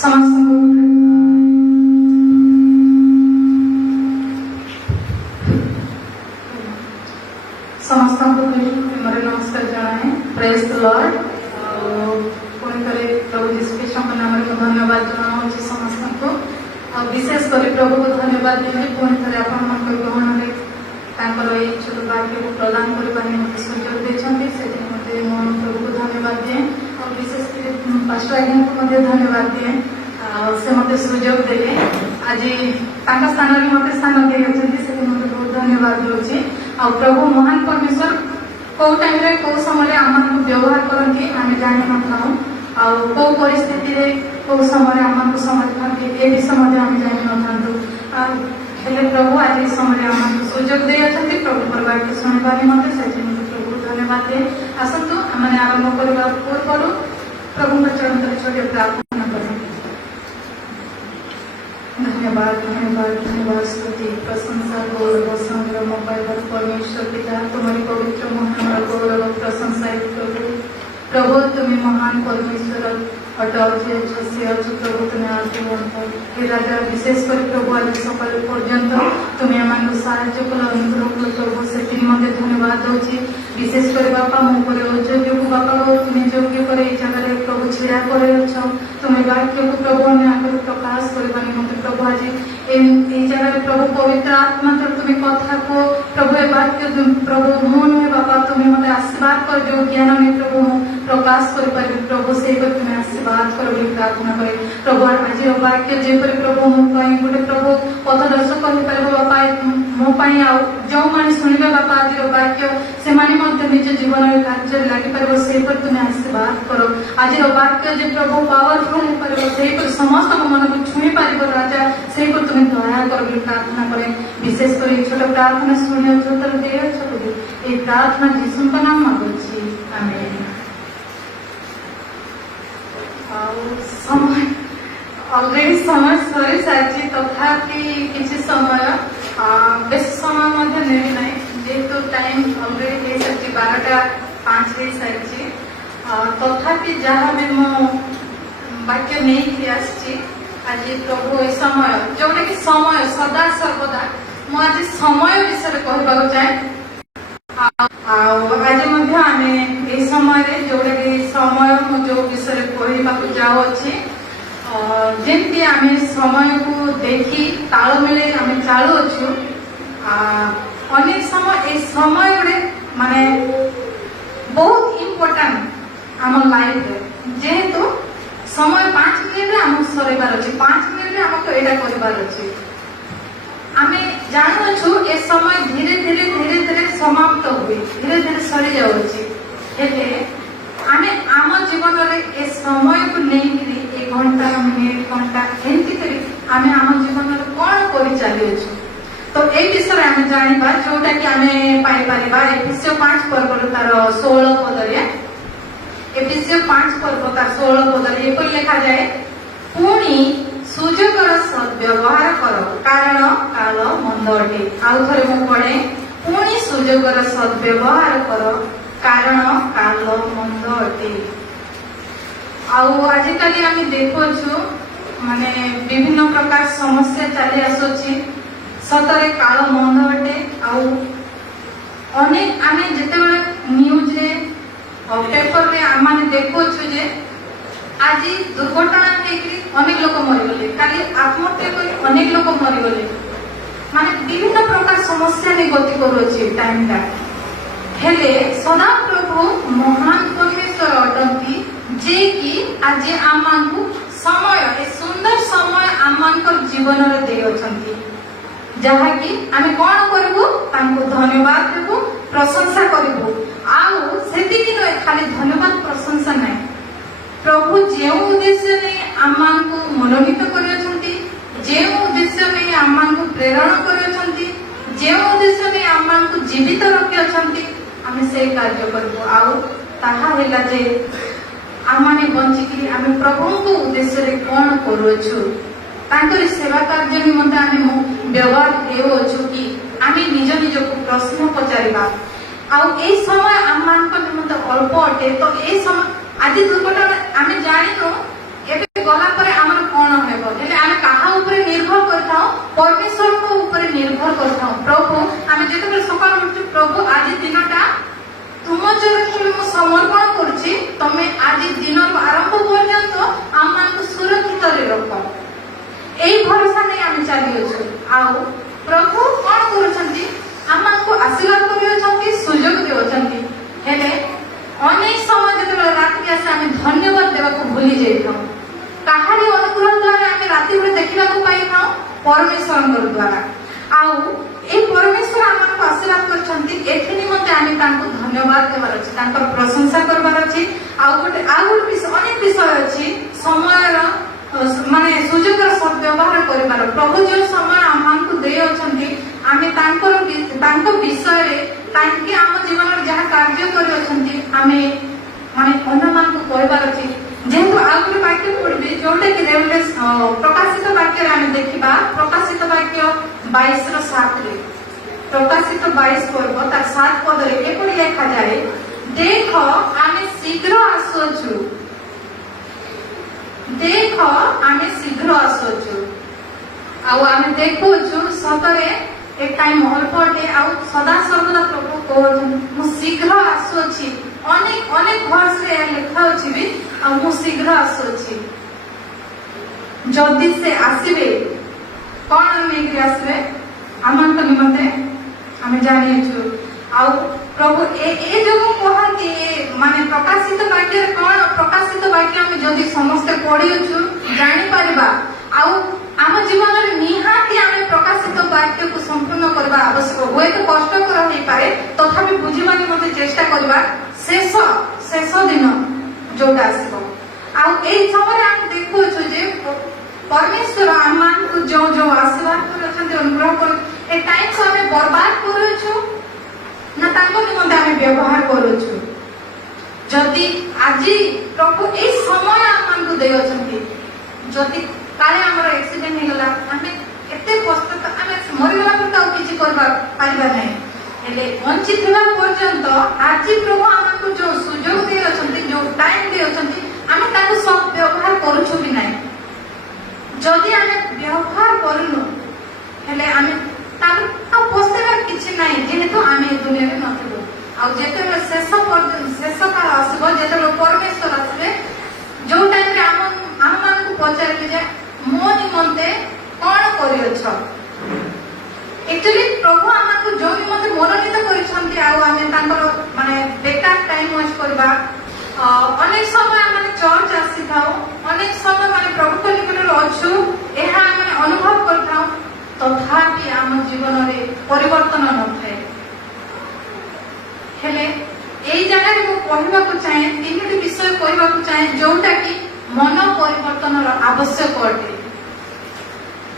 समस्त नमस्कार जनाए प्रेज द लॉर्ड। पुणी थे प्रभु यीशु कृष्ण नाम धन्यवाद जनाऊँ समस्त को विशेष कर प्रभु को धन्यवाद देवी पुणी थे आपण ग्रहण में छोट वाक्य को प्रदान करने सुजोग देते से प्रभु को धन्यवाद दिए और विशेष पास्टर आज्ञा को धन्यवाद दिए से मत सुजोग देले आज स्थान में मत स्थान दिए से बहुत धन्यवाद दूसरी आ प्रभु महान परमेश्वर कौ टाइम कौ समय आम व्यवहार करती आम जानी न था कौ परिस्थिति कौ समय आम समझ था ये विषय आम जानी न था प्रभु आज समय आम सुजोग दे प्रभु वाक्य शुणवार मत से प्रभु धन्यवाद दे आसतु आम आरंभ करने पूर्व प्रभु चरण तले छोटे प्रार्थना कर धन्यवाद धन्यवाद धन्यवाद स्तुति प्रशंसा गौरव संग्रह मोबाइल परमेश्वर पिता तुम्हारी पवित्र महान गौरव प्रशंसा प्रभु तुम्हें महान परमेश्वर अटल से अच्छे प्रभु तुम्हें आगे हे राजा विशेष कर प्रभु आज सकाल पर्यंत तुम्हें आम साहय कल अनुग्रह कल प्रभु से धन्यवाद दूसरी विशेष कर बापा मो अयोग्य को बापा तुम्हें योग्य कर जगह प्रभु छिड़ा कर तुम्हें वाक्य को प्रभु हमें आगे प्रकाश करवानी मत प्रभु आज जगह प्रभु पवित्र आत्मा तुम्हें कथा को प्रभु वाक्य प्रभु मुझे नुहे बापा तुम्हें मत आशीर्वाद कर जो ज्ञान में प्रभु प्रकाश कर प्रभु से तुम्हें आशीर्वाद कर प्रार्थना करे प्रभु आज वाक्य जेपरी प्रभु गोटे प्रभु पथदर्शक कर बापा मोपाई जो मैंने शुणे बापा आज वाक्य से निज जीवन कार्य लगी पार से तुम्हें आशीर्वाद कर आज वाक्य जो प्रभु पावरफुल हो पार से समस्त मन को छुई पार राजा से तुम्हें दया कर प्रार्थना करें विशेष कर छोट प्रार्थना शुणी उत्तर दे ये प्रार्थना जीशु का नाम मांगुची आमेन। समय अलरेडी समय सरी सारी तथापि किसी समय बेस समय नहीं ना जेहेतु टाइम अलरेडी हो सारी 12:05 हो सारी तथापि जहाँ भी मो वाक्य नहीं आसी आज प्रभु ये समय जोटा कि समय सदा सर्वदा मुझे समय विषय कहवा चाहे आज आम ये समय जोटा कि समय जो विषय कहवा जाऊँगी जमी आम समय को देखी तालमेल आम चलुचु अनेक समय ये समय गोटे माने बहुत इम्पोर्टाट आम लाइफ जेहेतु समय 5 मिनिट आम सरबार अच्छे 5 मिनिट आमको यहाँ करार अच्छे आम जानूँ ए समय धीरे धीरे धीरे धीरे समाप्त हुए धीरे धीरे सरी जाऊँगी आम आम जीवन में ए समय को लेकिन 1 घंटा मिनिट घंटा एमती आम आम जीवन में कौन कर चली तो ये विषय आम जाना जोटा कि आम पाइपर एफिसियो 5 पर्व तार 16 पदरे एफिसियो 5 पर्व तार 16 पदरे एपरि लिखा जाए पुणी सुजोगर सद्व्यवहार कर कारण काल मंद अटे आउ थे मुझे पढ़े पुणी सुजोगर सद्व्यवहार कर कारण काल मंद अटे आजिकल आम देखु माने विभिन्न प्रकार समस्या चली आसुची सतरे काल मंद अटे अनेक आम जिते न्यूज पेपर रे आम देखु जे आज दुर्घटना अनेक लोग मरीगले काली आत्महत्या कर अनेक लोग मरीगले माने विभिन्न प्रकार समस्या नहीं गति करुच्छे टाइम टा हेले सदा प्रभु महान परमेश्वर अटंती जे कि आज आम समय ए सुंदर समय आम जीवन में दे जहाँकि आम कौन करूँ धन्यवाद देवु प्रशंसा करूँ आती खाली धन्यवाद प्रशंसा नहीं प्रभु जो उद्देश्य नहीं आम को मनोनीत कर उद्देश्य नहीं आम को प्रेरण कर जो उद्देश्य नहीं आम को जीवित रखी आम से कार्य करूँ आजे आम बंचिकी आम प्रभु को उद्देश्य कौन करुचु सेवा कार्य निमंते आम व्यवहार हेउछु कि आम निज निज को प्रश्न पचारिबा समय आम निमंते अल्प अटे तो ये समय आज दुर्घटना आम जाणु तमे आज दिन आरंभ पर्यंत आम मान सुरक्षित रख यही भरोसा नहीं आम चली आउ प्रभु कौन करुछंती आम को आशीर्वाद कर सुजोग देउछंती हेले अनेक समय जो रात आसे आम धन्यवाद देवा भूली जाइए कहारी अनुग्रह द्वारा आम राति बेले देखा पाई था परमेश्वर द्वारा आउ ए परमेश्वर आमको आशीर्वाद करछंती एथि निमंते आम तांको धन्यवाद देवार अछि तांकर प्रशंसा करबार अछि आउ गोटे विषय अनेक विषय अछि समयर माने सुजोगर सद व्यवहार करिबार प्रभु जो समय आमको दे अछंती आमे तांको विषय रे तांके आम जीवन रे जहा कार्य करि अछंती आमे माने अन्य मान को कहबार अछि जेहेतु आगुरी वाक्य पढ़बे जोटा कि प्रकाशित वाक्य आम देखा प्रकाशित वाक्य 22:7 रे प्रकाशित 22 पर्व तार 7 पद रे एपरि लिखा जाए देख आमे शीघ्र आसुछु देख आमे शीघ्र आसुछु आउ आमे देखुछु सतरे ए टाइम अल्पटे आउ सदा सर्वदा प्रभु कहउछु मु शीघ्र आसुछि अनेक अनेक वर्ष रे लिखा अछि भी आ मु शीघ्र आसुछि जदि से आसीबे कौन लेके आसबे आमान तो निमंते हमें जानी छु आउ प्रभु ए जो कहती माने प्रकाशित वाक्य कौन प्रकाशित वाक्य हम जदि समस्त पढ़ी छु जानि परिबा आउ आम जीवन में निहाती आम प्रकाशित वाक्य को संपूर्ण करबा आवश्यक हुए तो कष्टकर हो पारे तथापि बुझिबा निमंते चेष्टा करबा शेष शेष दिन जोटा आसीबो आउ ए समय हम देखु छु जे परमेश्वर आमान को जो जो आशीर्वाद कर अनुग्रह कर ए टाइम से हमें बर्बाद करू छु ना तांको निमंते हमें व्यवहार करू छु जदि आज प्रभु ए समय आमान को दे अछंती जदि काले हमर एक्सीडेंट हे गला हमें एते कष्ट हमें मरि गला पर ताऊ किछि करबा पाइबा नै हेले वंचित हेबा पर्यंत आज प्रभु आमान जो सुजोग दे अछंती जो टाइम दे अछंती हमें ताको सब व्यवहार करू छु कि नै जदि आमे व्यवहार करूनु हेले आमे तार आ पोस्तेबार किछि नै जेहेतु आमे दुनिया रे नथिबो आ जेते शेष काल आसीबो जेते परमेश्वर आसीबे जो टाइम रे आम मान को पचार के जे मो निमंते कोन करियछ एक्चुअली प्रभु आमा को जो निमंते मनोनीत करिसंती आ आमे तांकर माने बेकार टाइम वेस्ट करबा अनेक समय आमे चर्च आसी थाओ अनेक समय माने प्रभु को निकट अछु एहा माने अनुभव करथाओ तथापि आम जीवन रे परिवर्तन न थाए हेले एई जगह रे को कहबा को चाहे तीनटी विषय कहबा को चाहे जोटा कि मन परिवर्तन आवश्यक अटे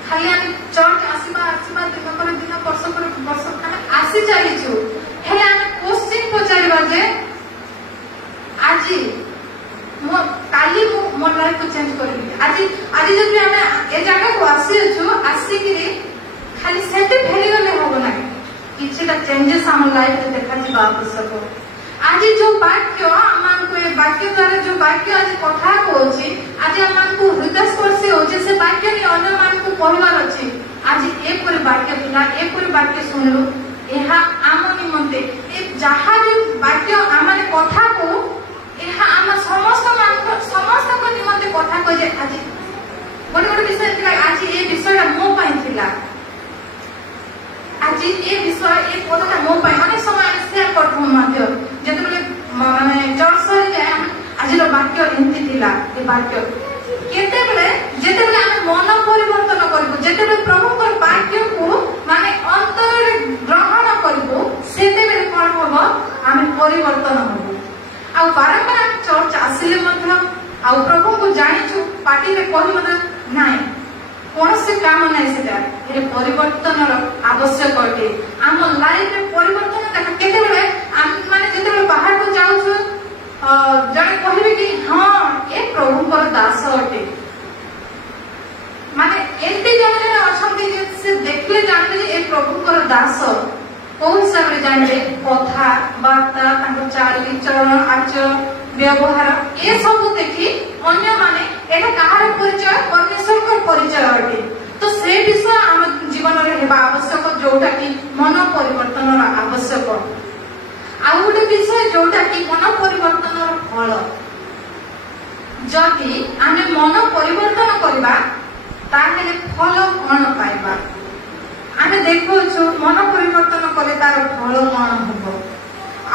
खाली आम चर्च आसवा दिन वर्ष पर वर्ष आम आसी चलीचु हेले आम क्वेश्चन पचारिबा जे आज काली मो लाइफ को चेंज करबी आज जब आम ए जगह को आसीछु आसिकी खाली सेटे फेरी गले होबो ना किछिटा चेंजेस हम लाइफ रे देखा जी आवश्यक आज जो वाक्य आमान को ए वाक्य द्वारा जो वाक्य आज कथा होछि आज आमान को हृदय स्पर्शी होछि से वाक्य नि अन्य मान को कहबार अछि आज ए पर वाक्य पिला ए पर वाक्य सुनलु एहा आम निमंते ए जहा भी वाक्य आमाने कथा को एहा आम समस्त को निमंते कथा को जे आज गोटे विषय थिला आज ए विषय मो पाई थिला आज ए विषय ए कथा मो पाई अनेक समय शेयर करथु माध्य जेतबे माने चर्च रे जाय आज रो वाक्य एंती थिला ए वाक्य केतेबेले जेतेबेले हम मन परिवर्तन करबो जेतेबेले प्रभुकर वाक्य को माने अंतर रे ग्रहण करबो सेतेबेले कोन होबो हम परिवर्तन होबो आ बारंबार हम चर्च आसिले मध्य आ प्रभु को जानिछु पार्टी रे कहि मना नाही कौन से काम नहीं सेटा ए परिवर्तन आवश्यक अटे आम लाइफ रे परिवर्तन देखा केते बेले हम माने जेते बाहर को जाउ छु जने कहबे कि हां ए प्रभु को दास अटे माने एते जने अछंती जे से देखले जानबे जे ए प्रभु को दास कोन हिसाब रे जानबे कथा वार्ता ताको चाल विचरण आचरण व्यवहार ए सब देखि अन्य माने एटा कहार परिचय परमेश्वर को परिचय अटे तो से विषय हम जीवन रे हेबा आवश्यक जोटा कि मन परिवर्तन आवश्यक आ गोटे विषय जोटा कि मन परिवर्तन फल जदि आमे मन परिवर्तन करबा ताहेले फल कौन पाइबा आमे देखो मन परिवर्तन कले तार फल कौन हबो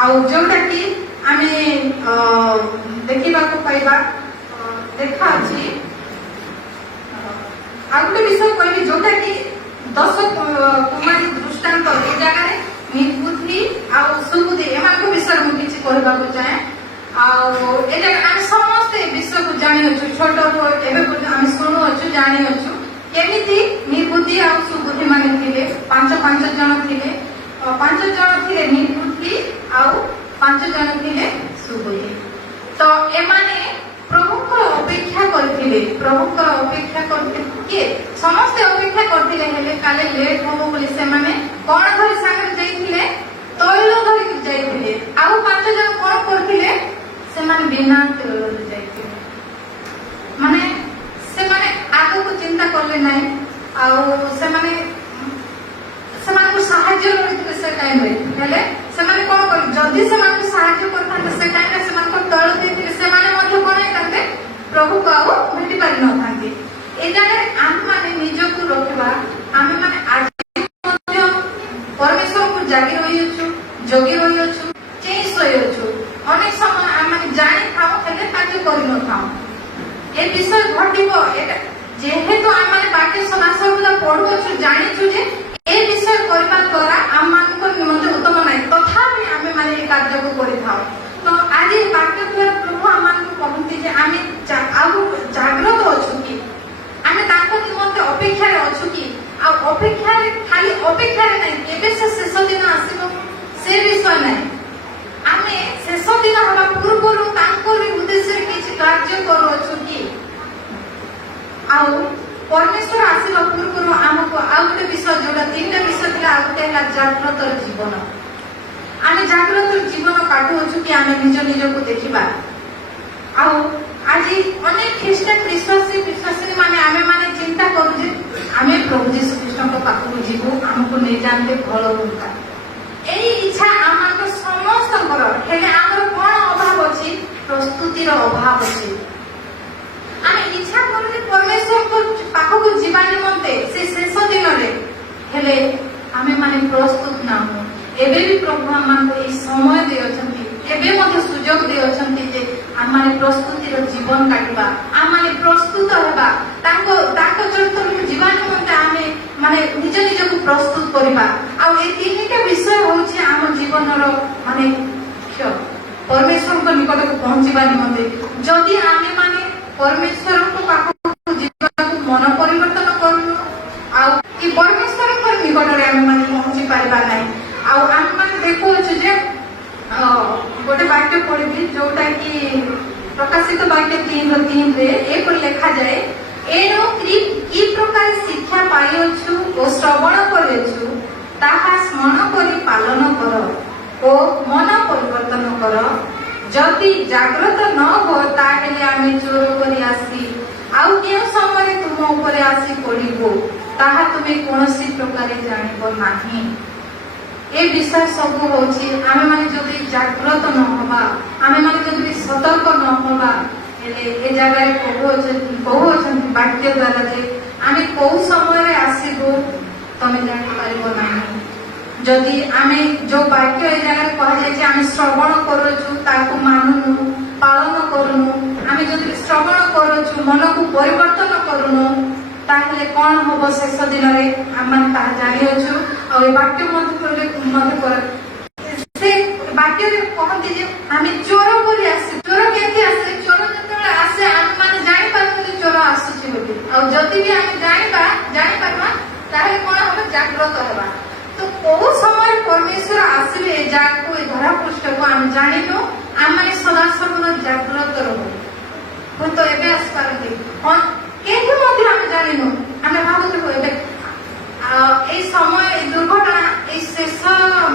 आउ जोटा कि आमे देखिबा को पाइबा देखा अछि आ गोटे विषय कहबी जोटा कि 10 कुमारी दृष्टांत ए जगह रे निर्बुद्धि आ सुबुद्धि एमान को विषय मु किछि कहबा को चाहे आ ए जगह हम समस्त विषय को जानि अछि छोट एबे हम सुनु अछि जानि अछि केमिति निर्बुद्धि आ सुबुद्धि माने थिले पांच जन थिले 5 जन थिले निर्बुद्धि आ 5 जन थिले सुबुद्धि तो एमाने प्रभु को अपेक्षा करथिले प्रभु को अपेक्षा करथिले के समस्त अपेक्षा करथिले हेले काले लेट होबो बोली से माने कोन धरि सागर जाइथिले तैल धरि जाइथिले आ 5 जन कोन करथिले से माने बिना तैल जाइथिले माने से माने आगो को चिंता करले नाही आ से माने को साहाय्य करथिले से टाइम रे हेले से माने कोन कर जदी से माने साहाय्य करथांते से टाइम रे से माने को तैल देथिले से माने मतलब कोन करते प्रभु को आउ भेटी पारि न थांती ए जगह आम माने निज को रखबा आमे माने आज मध्य परमेश्वर को जागी रही अछु जोगी रही अछु चेंज रही अछु अनेक समय आम माने जानि थाओ हेले ताके करि न थाओ ए विषय घटिबो एटा जेहेतु आम माने बाकी सदा सर्वदा पढु अछु जानि छु जे ए विषय करबा द्वारा आम मान को निमंत्रण उत्तम नाही तथापि आमे माने ए कार्य को करि थाओ तो आज बाकी द्वारा प्रभु आम मान को कहंती जे आमे आगु जागृत अछु कि आमे ताको निमंत्रण अपेक्षा रे अछु कि आ अपेक्षा रे खाली अपेक्षा रे नाही केबे से शेष दिन आसीबो से विषय नाही आमे शेष दिन हवा पूर्वरु ताको उद्देश्य किछि कार्य करू अछु कि आ परमेश्वर आसीबा पूर्वरु हमको आ गोटे विषय जोटा 3टा विषय थिला आ गोटे हला जागृत जीवन आमे जागृत जीवन काटू अछु कि आमे निज को देखिबा आ आज अनेक ख्रिस्टान विश्वासी माने आमे माने चिंता करू जे आमे प्रभु यीशु कृष्ण को पाखु जीवु हमको नै जानते भल होता एई इच्छा आमान को समस्त कर हेले हमर कोन अभाव अछि प्रस्तुति रो अभाव अछि आमे इच्छा करू जे परमेश्वर को पाखु को जीवा निमंते से शेष दिन रे हेले आमे माने प्रस्तुत ना हो एबे भी प्रभु आमान को ई समय दे अछंती एबे मते सुयोग दे अछंती जे आमाने प्रस्तुति रो जीवन काटिबा आमाने प्रस्तुत हेबा ताको चरित्र को जीवन निमंते आमे माने निज को प्रस्तुत करिबा आ ए तीनटा विषय होछि आम जीवन रो माने क्ष परमेश्वर को निकट को पहुंचीबा निमंते जदि आमे माने परमेश्वर को पाखु जीवन को मन परिवर्तन करू आ कि परमेश्वर को निकट रे आमे माने पहुंची पारिबा नै आ आम माने देखो छ जे गोटे वाक्य पढ़ी जोटा कि प्रकाशित वाक्य 3:3 रे एक लिखा जाए एनो की प्रकार शिक्षा पाइछु ओ श्रवण करेछु ताहा स्मरण करी पालन कर ओ मन परिवर्तन कर जदि जागृत न हो ताहेले आमे चोर करी आसी आउ के समय तुम ऊपर आसी पड़िबो ताहा तुमे कोनोसी प्रकार जानिबो नाही ए विषय सब होछि आमे माने जदि जागृत न होबा आमे माने जदि सतर्क न होबा एले ए जगह रे कहू छथि वाक्य द्वारा जे आमे को समय रे आसीबो तमे जानि पारिबो नाही जदि आमे जो वाक्य ए जगह रे कह जाय जे आमे श्रवण करूछु ताको मानुनु पालन करूनु आमे जदि श्रवण करूछु मन को परिवर्तन करूनु ताहले कोन होबो शेष दिन रे आमान ता जानि अछु आ ए वाक्य मत कर से वाक्य रे कहती जे आमे चोर करी आसे चोर केति आसे चोर जतले आसे आम माने जानि पारबो जे चोर आसुची बोली आ जति भी आमे जानि पारबा ताहले कोन होबो जागृत हेबा तो को समय परमेश्वर आसीले ए जाग को ए धरा पृष्ठ को आम जानिलो आम माने सदा सर्वदा जागृत रहबो तो एबे आस पारती केहि मध्य आमे जानिनो आमे भाबुत होइबे ए समय दुर्घटना ए शेष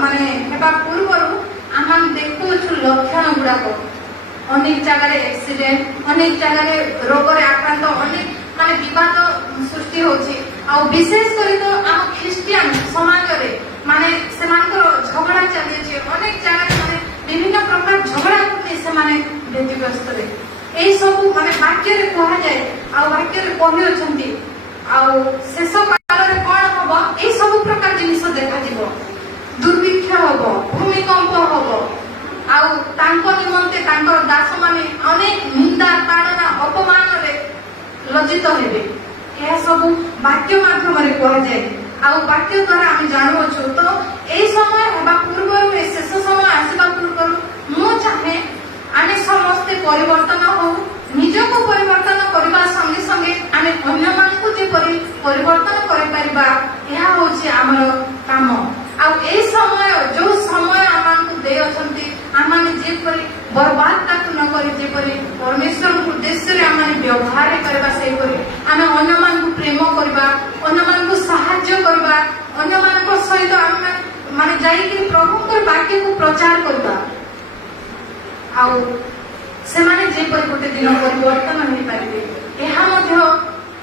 माने हेबा पूर्वरु आम देखु लक्षण गुड़ाक अनेक जगह एक्सीडेंट अनेक जगह रोग आक्रांत अनेक माने विवाद सृष्टि होछि आ विशेष करी तो आम ख्रिस्टियन समाज रे माने सेमानकर झगड़ा चली अछि अनेक जगह माने विभिन्न प्रकार झगड़ा करते से माने व्यतिग्रस्त रे এই সব মানে বাক্যরে কুহযাଏ ଆଉ ବାକ୍ୟରେ କହି ଅଛନ୍ତି ଆଉ ଶେଷ କାଳରେ କଣ ହବ এই ସବୁ ପ୍ରକାର ଜିନିଷ ଦେଖାଯିବ ଦୁର୍ଭିକ୍ଷ ହବ ଭୂମିକମ୍ପ ହବ ଆଉ ତାଙ୍କ ନିମନ୍ତେ ତାଙ୍କର ଦାସମାନେ ଅନେକ ନିନ୍ଦା ତାଡ଼ନା ଅପମାନରେ ଲଜ୍ଜିତ ହେବେ ଏହା ସବୁ ବାକ୍ୟ ମାଧ୍ୟମରେ କୁହାଯାଏ ଆଉ ବାକ୍ୟ ଦ୍ୱାରା ଆମେ ଜାଣୁଅଛୁ ତ এই ସମୟ ହେବା ପୂର୍ବରୁ ଏ ଶେଷ ସମୟ ଆସିବା ପୂର୍ବରୁ ମୁଁ ଚାହେଁ ଆମେ ସମସ୍ତେ ପରିବର୍ତ୍ତନ ହଉ ନିଜକୁ ପରିବର୍ତ୍ତନ କରିବା ସଙ୍ଗେ ସଙ୍ଗେ ଆମେ ଅନ୍ୟମାନଙ୍କୁ ଯେପରି ପରିବର୍ତ୍ତନ କରିପାରିବା ଏହା ହେଉଛି ଆମର କାମ ଆଉ এই ସମୟ ଯୋଉ ସମୟ ଆମକୁ ଦେଇଅଛନ୍ତି ଆମମାନେ ଯେପରି ବର୍ବାଦ ତାକୁ ନ କରି ଯେପରି ପରମେଶ୍ୱରଙ୍କ ଉଦ୍ଦେଶ୍ୟରେ ଆମେ ବ୍ୟବହାର କରିବା ସେହିପରି ଆମେ ଅନ୍ୟମାନଙ୍କୁ ପ୍ରେମ କରିବା ଅନ୍ୟମାନଙ୍କୁ ସାହାଯ୍ୟ କରିବା ଅନ୍ୟମାନଙ୍କ ସହିତ ଆମେ ମାନେ ଯାଇକି ପ୍ରଭୁଙ୍କର ବାକ୍ୟକୁ ପ୍ରଚାର କରିବା ଆଉ ସେମାନେ ଯେପରି ଗୋଟେ ଦିନ ପରିବର୍ତ୍ତନ ହେଇପାରିବେ ଏହା ମଧ୍ୟ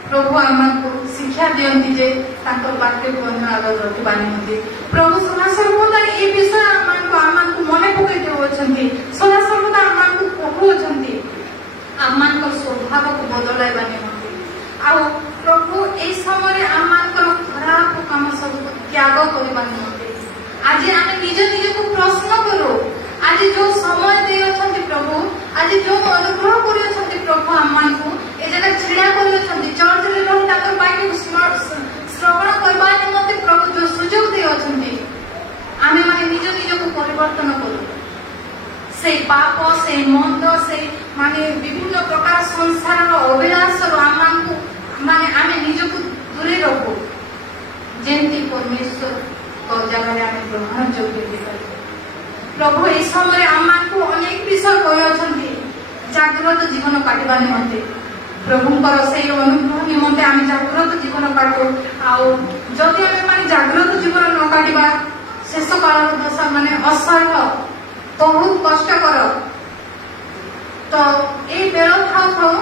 ପ୍ରଭୁ ଆମକୁ ଶିକ୍ଷା ଦିଅନ୍ତି ଯେ ତାଙ୍କର ବାକ୍ୟକୁ ଅନ୍ୟ ଆଗରେ ରଖିବା ନିମନ୍ତେ ପ୍ରଭୁ ସଦାସର୍ବଦା ଏ ବିଷୟ ଆମମାନଙ୍କୁ ମନେ ପକାଇ ଦେଉଅଛନ୍ତି ସଦାସର୍ବଦା ଆମମାନଙ୍କୁ କହୁଅଛନ୍ତି ଆମମାନଙ୍କର ସ୍ୱଭାବକୁ ବଦଳାଇବା ନିମନ୍ତେ ଆଉ ପ୍ରଭୁ ଏହି ସମୟରେ ଆମମାନଙ୍କର ଖରାପ କାମ ସବୁକୁ ତ୍ୟାଗ କରିବା ନିମନ୍ତେ ଆଜି ଆମେ ନିଜ ନିଜକୁ ପ୍ରଶ୍ନ କରୁ ଆଜି ଯୋଉ ସମୟ ଦେଇଅଛନ୍ତି ପ୍ରଭୁ ଆଜି ଯୋଉ ଅନୁଗ୍ରହ କରିଅଛନ୍ତି ପ୍ରଭୁ ଆମମାନଙ୍କୁ ଏ ଜାଗା ଛିଡ଼ା କରିଅଛନ୍ତି ଚର୍ଚ୍ଚରେ ରହି ତାଙ୍କର ବାକ୍ୟକୁ ଶ୍ରବଣ କରିବା ନିମନ୍ତେ ପ୍ରଭୁ ଯୋଉ ସୁଯୋଗ ଦେଇଅଛନ୍ତି ଆମେମାନେ ନିଜ ନିଜକୁ ପରିବର୍ତ୍ତନ କରୁ ସେଇ ପାପ ସେଇ ମନ୍ଦ ସେଇ ମାନେ ବିଭିନ୍ନ ପ୍ରକାର ସଂସାରର ଅଭିଳାଷରୁ ଆମମାନଙ୍କୁ ମାନେ ଆମେ ନିଜକୁ ଦୂରେଇ ରଖୁ ଯେମିତି ପରମେଶ୍ୱରଙ୍କ ଜାଗାରେ ଆମେ ଗ୍ରହଣ ଯୋଗ୍ୟ ହେଇପାରିବୁ ପ୍ରଭୁ ଏହି ସମୟରେ ଆମମାନଙ୍କୁ ଅନେକ ବିଷୟ କହିଅଛନ୍ତି ଜାଗ୍ରତ ଜୀବନ କାଟିବା ନିମନ୍ତେ ପ୍ରଭୁଙ୍କର ସେଇ ଅନୁଗ୍ରହ ନିମନ୍ତେ ଆମେ ଜାଗ୍ରତ ଜୀବନ କାଟୁ ଆଉ ଯଦି ଆମେ ମାନେ ଜାଗ୍ରତ ଜୀବନ ନ କାଟିବା ଶେଷ କାଳର ଦଶା ମାନେ ଅସହ୍ୟ ବହୁତ କଷ୍ଟକର ତ ଏଇ ବେଳ ଥାଉ ଥାଉ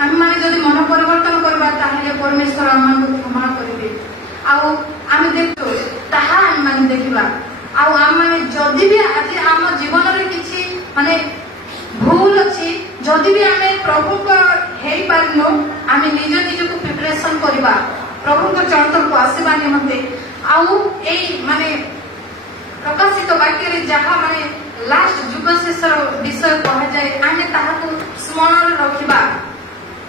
ଆମେମାନେ ଯଦି ମନ ପରିବର୍ତ୍ତନ କରିବା ତାହେଲେ ପରମେଶ୍ୱର ଆମମାନଙ୍କୁ କ୍ଷମା କରିବେ ଆଉ ଆମେ ଦେଖୁ ତାହା ଆମେମାନେ ଦେଖିବା ଆଉ ଆମମାନେ ଯଦି ବି ଆଜି ଆମ ଜୀବନରେ କିଛି ମାନେ ଭୁଲ ଅଛି ଯଦି ବି ଆମେ ପ୍ରଭୁଙ୍କ ହେଇପାରିନୁ ଆମେ ନିଜ ନିଜକୁ ପ୍ରିପାରେସନ କରିବା ପ୍ରଭୁଙ୍କ ଚରଣକୁ ଆସିବା ନିମନ୍ତେ ଆଉ ଏଇ ମାନେ ପ୍ରକାଶିତ ବାକ୍ୟରେ ଯାହା ମାନେ ଲାଷ୍ଟ ଯୁଗ ଶେଷର ବିଷୟ କୁହାଯାଏ ଆମେ ତାହାକୁ ସ୍ମରଣରେ ରଖିବା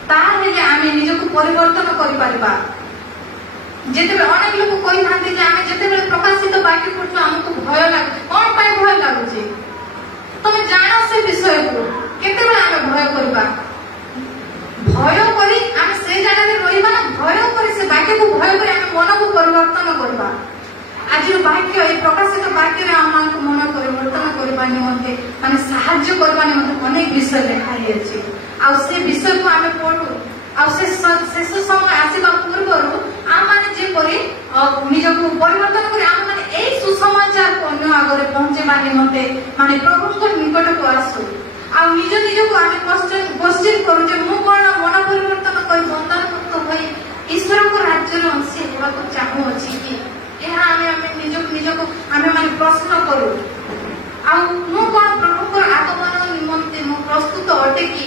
ତାହେଲେ ଆମେ ନିଜକୁ ପରିବର୍ତ୍ତନ କରିପାରିବା ଯେତେବେଳେ ଅନେକ ଲୋକ କହିଥାନ୍ତି ଯେ ଆମେ ଯେତେବେଳେ ପ୍ରକାଶିତ ବାକ୍ୟ କରୁଛୁ ଆମକୁ ଭୟ ଲାଗୁଛି କଣ ପାଇଁ ଭୟ ଲାଗୁଛି ତମେ ଜାଣ ସେ ବିଷୟକୁ କେତେବେଳେ ଆମେ ଭୟ କରିବା ଭୟ କରି ଆମେ ସେ ଜାଗାରେ ରହିବା ନା ଭୟ କରି ସେ ବାକ୍ୟକୁ ଭୟ କରି ଆମେ ମନକୁ ପରିବର୍ତ୍ତନ କରିବା ଆଜିର ବାକ୍ୟ এই ପ୍ରକାଶିତ ବାକ୍ୟରେ ଆମମାନଙ୍କୁ ମନ ପରିବର୍ତ୍ତନ କରିବା ନିମନ୍ତେ ମାନେ ସାହାଯ୍ୟ କରିବା ନିମନ୍ତେ ଅନେକ ବିଷୟ ଲେଖା ହେଇଅଛି ଆଉ ସେ ବିଷୟକୁ ଆମେ ପଢୁ ଆଉ ଶେଷ ସମୟ ଆସିବା ପୂର୍ବରୁ ଆମମାନେ ଯେପରି ନିଜକୁ ପରିବର୍ତ୍ତନ କରି ଆମମାନେ ଏଇ ସୁସମାଚାରକୁ ଅନ୍ୟ ଆଗରେ ପହଞ୍ଚେଇବା ନିମନ୍ତେ ମାନେ ପ୍ରଭୁଙ୍କ ନିକଟକୁ ଆସୁ ଆଉ ନିଜ ନିଜକୁ ଆମେ କ୍ୱେଶ୍ଚିନ୍ କରୁ ଯେ ମୁଁ କଣ ମନ ପରିବର୍ତ୍ତନ କରି ବନ୍ଧନମୁକ୍ତ ହୋଇ ଈଶ୍ୱରଙ୍କ ରାଜ୍ୟର ଅଂଶୀ ହେବାକୁ ଚାହୁଁଅଛି କି ଏହା ଆମେ ନିଜକୁ ଆମେ ମାନେ ପ୍ରଶ୍ନ କରୁ ଆଉ ମୁଁ କଣ ପ୍ରଭୁଙ୍କର ଆଗମନ ନିମନ୍ତେ ମୁଁ ପ୍ରସ୍ତୁତ ଅଟେ କି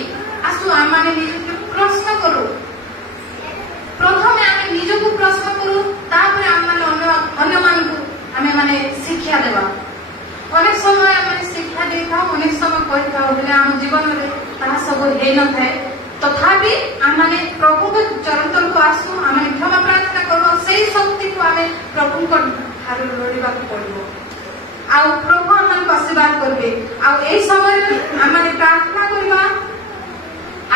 ଆସୁ ଆମମାନେ ନିଜକୁ ପ୍ରଶ୍ନ କରୁ ପ୍ରଥମେ ଆମେ ନିଜକୁ ପ୍ରଶ୍ନ କରୁ ତାପରେ ଆମମାନେ ଅନ୍ୟମାନଙ୍କୁ ଆମେ ମାନେ ଶିକ୍ଷା ଦେବା ଅନେକ ସମୟ ଆମେ ଶିକ୍ଷା ଦେଇଥାଉ ଅନେକ ସମୟ କହିଥାଉ ହେଲେ ଆମ ଜୀବନରେ ତାହା ସବୁ ହେଇନଥାଏ ତଥାପି ଆମମାନେ ପ୍ରଭୁଙ୍କ ଚରଣକୁ ଆସୁ ଆମେ କ୍ଷମା ପ୍ରାର୍ଥନା କରୁ ସେଇ ଶକ୍ତିକୁ ଆମେ ପ୍ରଭୁଙ୍କ ଠାରୁ ଲୋଡ଼ିବାକୁ ପଡ଼ିବ ଆଉ ପ୍ରଭୁ ଆମମାନଙ୍କୁ ଆଶୀର୍ବାଦ କରିବେ ଆଉ ଏଇ ସମୟରେ ଆମେ ପ୍ରାର୍ଥନା କରିବା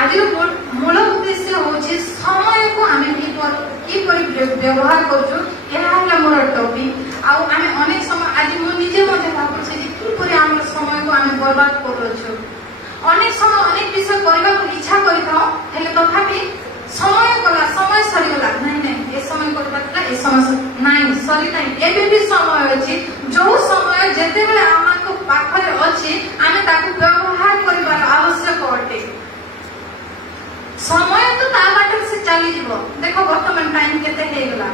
ଆଜିର ମୂଳ ଉଦ୍ଦେଶ୍ୟ ହେଉଛି ସମୟକୁ ଆମେ କିପରି ବ୍ୟବହାର କରୁଛୁ ଏହା ହେଲା ମୋର ଟପିକ୍ ଆଉ ଆମେ ଅନେକ ସମୟ ଆଜି ମୁଁ ନିଜେ ମଧ୍ୟ ଭାବୁଛି ଯେ କିପରି ଆମର ସମୟକୁ ଆମେ ବର୍ବାଦ କରୁଅଛୁ ଅନେକ ସମୟ ଅନେକ ବିଷୟ କରିବାକୁ ଇଚ୍ଛା କରିଥାଉ ହେଲେ ତଥାପି ସମୟ ଗଲା ସମୟ ସରିଗଲା ନାଇଁ ଏ ସମୟ କରିବା ଥିଲା ଏ ସମୟ ନାଇଁ ସରି ନାହିଁ ଏବେ ବି ସମୟ ଅଛି ଯୋଉ ସମୟ ଯେତେବେଳେ ଆମମାନଙ୍କ ପାଖରେ ଅଛି ଆମେ ତାକୁ ବ୍ୟବହାର କରିବାର ଆବଶ୍ୟକ ଅଟେ ସମୟ ତ ତା ବାଟରେ ସେ ଚାଲିଯିବ ଦେଖ ବର୍ତ୍ତମାନ ଟାଇମ କେତେ ହେଇଗଲା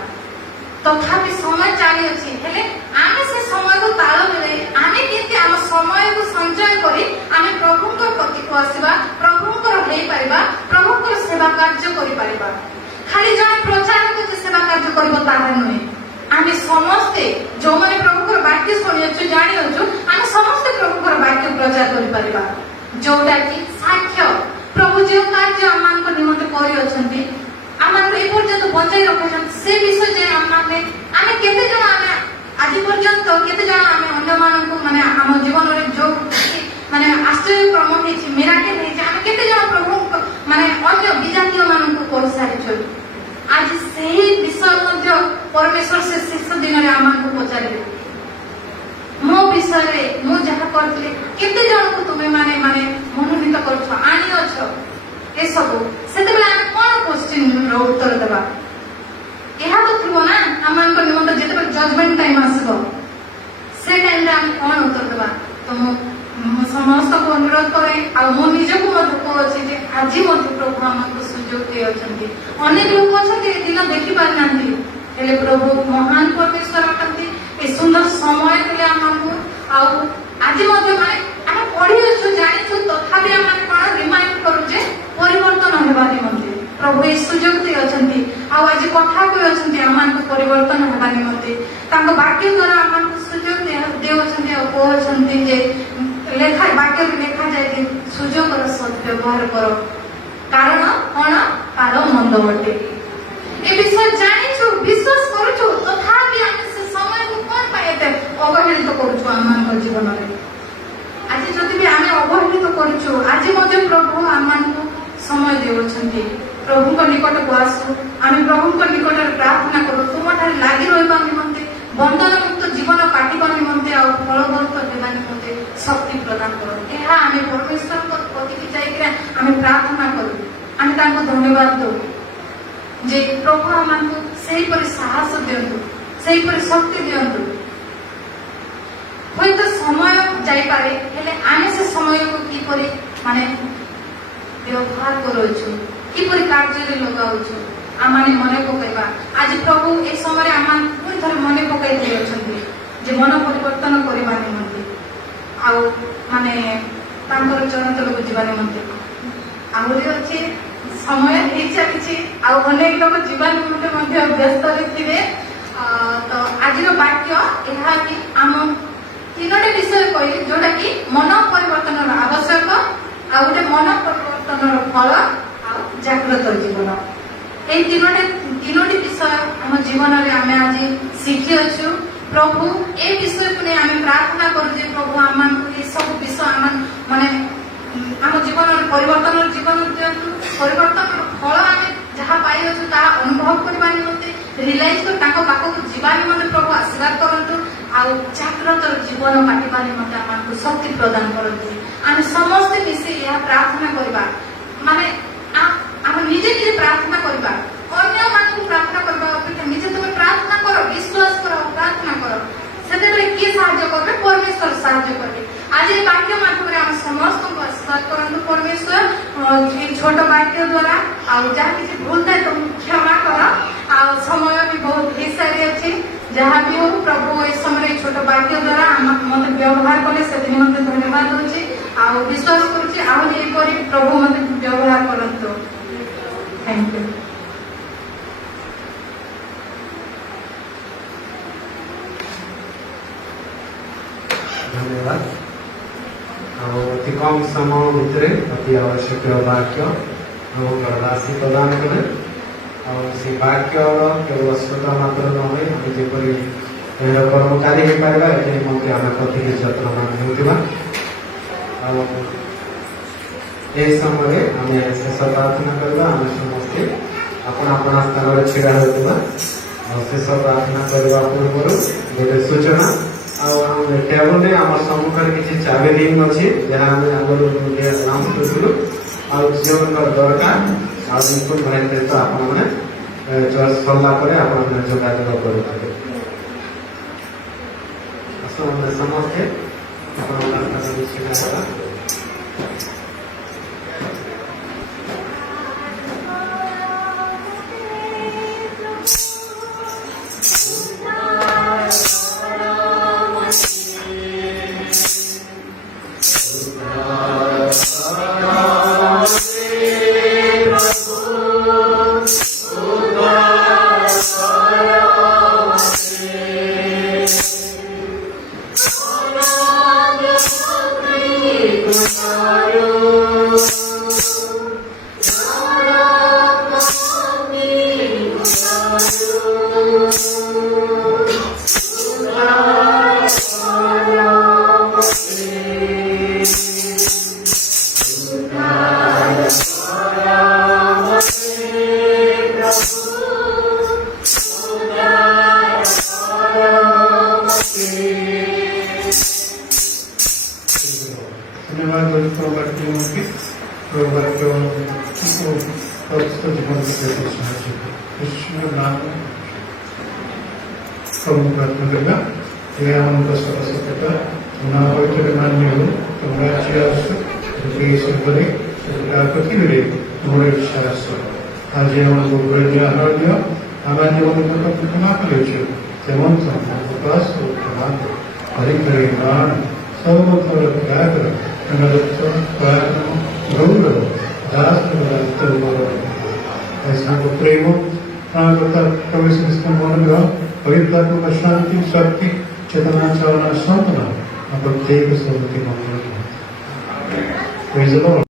ତଥାପି ସମୟ ଚାଲିଅଛି ହେଲେ ଆମେ ସେ ସମୟକୁ ତାଳ ମିଳାଇ ଆମେ କେମିତି ଆମ ସମୟକୁ ସଞ୍ଚୟ କରି ଆମେ ପ୍ରଭୁଙ୍କ କତିକୁ ଆସିବା ପ୍ରଭୁଙ୍କର दे पारिबा प्रभु को सेवा कार्य करि पारिबा खाली जने प्रचार को सेवा कार्य करबो ताहा नुहे आमे समस्ते जो माने प्रभु को वाक्य सुनियछु जानियछु आमे समस्ते प्रभु को वाक्य प्रचार करि पारिबा जोटा कि साक्ष्य प्रभु जो कार्य आमान को निमंत्रण करि अछंती आमान को ए पर्यंत बंचाई रखछन से विषय जे आमे केते जण आमे आज पर्यंत केते जण आमे अन्य मानन को माने हम जीवन रे जो माने आश्चर्य क्रम हेछि मिराकल हेछि आमे केते जण प्रभु माने अन्य विजातीय मानन को कोइ सारी छु आज सही विषय मध्य परमेश्वर से शेष दिन रे आमान को पचारिबे मो विषय रे मो जहा करथले केते जण को तुमे माने माने मनोनीत करछ आनी अछ ए सब सेते बेला आमे कोन क्वेश्चन रो उत्तर देबा एहा तो थिबो ना आमान को निमंत्रण जेते बेला जजमेंट टाइम आसबो से टाइम रे आमे कोन उत्तर देबा तो मो समस्त को अनुरोध करे आ मो निजे को मत को अछि जे आज मत प्रभु हमको सुयोग दे अछंती अनेक लोक अछंती दिन देखि पार नांती हेले प्रभु महान परमेश्वर अछंती ए सुंदर समय देले हमको आ आज मते माने आमे पढि अछु जानि छु तथापि आमे कोन रिमाइंड करू जे परिवर्तन हेबा निमंते प्रभु ए सुयोग दे अछंती आ आज कथा को अछंती आमान को परिवर्तन हेबा निमंते तांको वाक्य द्वारा आमान को सुयोग दे अछंती आ को अछंती जे लेखा वाक्य लेखा जाए कि सुयोग रो सद व्यवहार करो कारण कोन पार मंद बटे ए विषय जानि छु विश्वास करू छु तथापि आमे से समय को कोन पाएते अवहेलित करू छु आमान को जीवन रे आज जति भी आमे अवहेलित करू छु आज मध्ये प्रभु आमान को समय देउ छथि प्रभु को निकट को आसु आमे प्रभु को निकट प्रार्थना करू तुमठार लागि रहबा निमंते बंधन मुक्त जीवन काटिबा निमंते आ फलवंत हेबा निमंते शक्ति प्रदान करू एहा आमे परमेश्वर को प्रति की जाय के आमे प्रार्थना करू आमे ताको धन्यवाद दो जे प्रभु हमको सही पर साहस दियंतु सही पर शक्ति दियंतु होय तो समय जाई पारे हेले आमे से समय को की परि माने व्यवहार करू छु की परि कार्य रे लगाउ छु आमाने मने पकाइबा आज प्रभु ए समय आमान पुनि थर मने पकाइ दिय अछंती जे मन परिवर्तन करबा निमंते आ माने तांकर चरण तलक जीवा निमंते आहुरी अछि समय हे चलिछि आ अनेक लोक जीवा निमंते मध्ये व्यस्त रहथिबे तो आज रो वाक्य एहा कि आम तीनोटे विषय कहि जोटा कि मन परिवर्तन आवश्यक आ उटे मन परिवर्तन फल आ जागृत जीवन ए तीनोटी विषय हम जीवन रे आमे आज शिखि अछु प्रभु ए विषय को आमे प्रार्थना करू जे प्रभु आमान को ए सब विषय आमान माने हम जीवन रे परिवर्तन जीवन दियंतु परिवर्तन फल आमे जहा पाई अछु ता अनुभव करबा निमंते रियलाइज कर ताको पाको जीवन निमंते प्रभु आशीर्वाद करंतु आ जागृत जीवन काटिबा निमंते आमान को शक्ति प्रदान करंतु आमे समस्त मिसे या प्रार्थना करबा माने हम निजे निजे प्रार्थना करबा अन्य मानकु प्रार्थना करबा अपेक्षा निजे तुम प्रार्थना करो विश्वास करो प्रार्थना करो सेते बेले के सहायता करबे परमेश्वर सहायता करबे आज ए वाक्य माध्यम रे हम समस्त को आशीर्वाद करंतु परमेश्वर ए छोट वाक्य द्वारा आ जा किछि भूल थाए तो क्षमा करो आ समय भी बहुत हिसारी अछि जहां भी हो प्रभु ए समय छोट वाक्य द्वारा हम मते व्यवहार कले सेते मते धन्यवाद होछि आ विश्वास करूछि आ ए करी प्रभु मते व्यवहार करंतु थैंक यू धन्यवाद अति कम समय भितर अति आवश्यक वाक्य राशि प्रदान कले से वाक्य केवल श्रोता मात्र न हो जपरी कर्मकारी हो पारा ये निमंते आम कति जत्न होगा ए समय आम शेष प्रार्थना करवा आम समस्ते आपण स्थान छिड़ा होगा शेष प्रार्थना करने पूर्व गोटे सूचना टेबल में आम सम्मुख किसी चाबी रिंग अच्छी जहाँ आगे अनाउंस करूँ जो दरकार इनपुट भाई सहित आपने चॉइस सरला जोगाजोग करेंगे समस्ते प्रार्थना देवानंद सरस्वत उन्नावचरमान्यु कमराचियासु दुखेश्वरे पृथ्वी नोरेशासु આજે અમે ગોબ્રજ્ઞ આહાર્ય આગાન્ય વખત પૂર્ણ કર્યો છે તેમાં સંપાસ ઉત્તરાંત હરિહરે નાણ સર્વત્ર વ્યાઘ્ર અનરત્વ પ્રયત્ન ગૌરવ દાસ્તવ ऐसा को प्रेम प्राणकर्ता प्रवेश निष्कर्मण पवित्रात्मक शांति शक्ति चेतना चावना सांत्वना प्रत्येक स्वरूप मंगल। Praise the Lord.